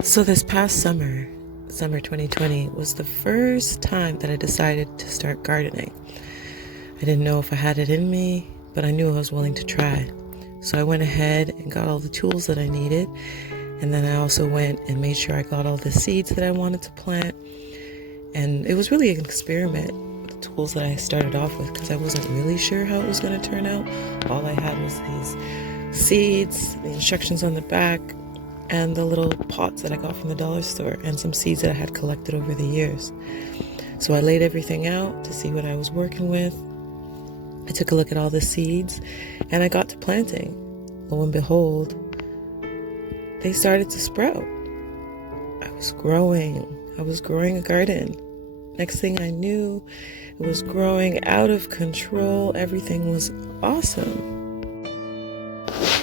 So this past summer 2020, was the first time that I decided to start gardening. I didn't know if I had it in me, but I knew I was willing to try. So I went ahead and got all the tools that I needed. And then I also went and made sure I got all the seeds that I wanted to plant. And it was really an experiment with the tools that I started off with because I wasn't really sure how it was going to turn out. All I had was these seeds, the instructions on the back, and the little pots that I got from the dollar store, and some seeds that I had collected over the years. So I laid everything out to see what I was working with. I took a look at all the seeds, and I got to planting. Lo and behold, they started to sprout. I was growing a garden. Next thing I knew, it was growing out of control. Everything was awesome.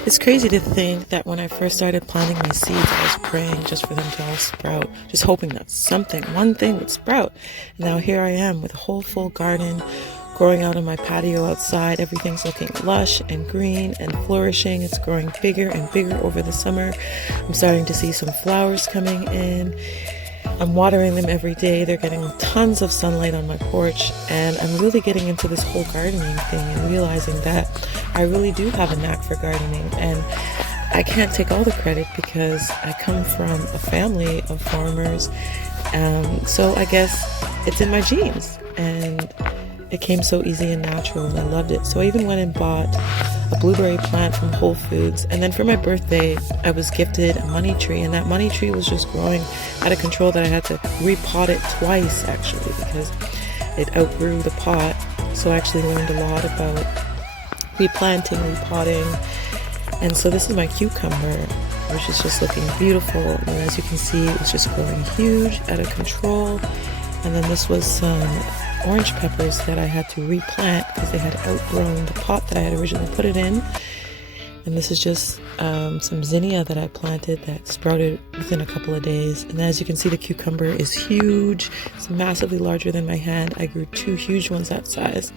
It's crazy to think that when I first started planting my seeds, I was praying just for them to all sprout, just hoping that one thing would sprout. And now here I am with a whole full garden growing out on my patio outside. Everything's looking lush and green and flourishing. It's growing bigger and bigger over the summer. I'm starting to see some flowers coming in. I'm watering them every day. They're getting tons of sunlight on my porch, and I'm really getting into this whole gardening thing and realizing that I really do have a knack for gardening, and I can't take all the credit because I come from a family of farmers, so I guess it's in my genes, and it came so easy and natural, and I loved it. So I even went and bought a blueberry plant from Whole Foods, and then for my birthday I was gifted a money tree, and that money tree was just growing out of control that I had to repot it twice actually because it outgrew the pot. So I actually learned a lot about replanting, repotting. And so this is my cucumber, which is just looking beautiful, and as you can see it's just growing huge, out of control. And then this was some orange peppers that I had to replant because they had outgrown the pot that I had originally put it in. And this is just some zinnia that I planted that sprouted within a couple of days. And as you can see, the cucumber is huge. It's massively larger than my hand. I grew 2 huge ones that size.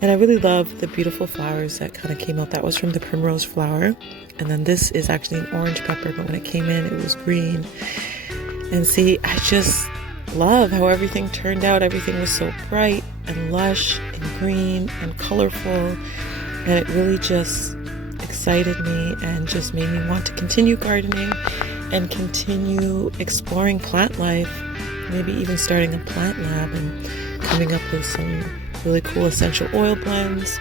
And I really love the beautiful flowers that kind of came out. That was from the primrose flower. And then this is actually an orange pepper, but when it came in, it was green. And see, I just love how everything turned out. Everything was so bright and lush and green and colorful, and it really just excited me and just made me want to continue gardening and continue exploring plant life, maybe even starting a plant lab and coming up with some really cool essential oil blends.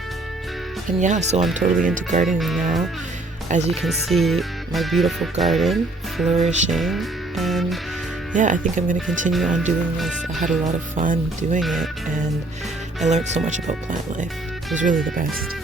And yeah, so I'm totally into gardening now. As you can see, my beautiful garden flourishing, and yeah, I think I'm going to continue on doing this. I had a lot of fun doing it, and I learned so much about plant life. It was really the best.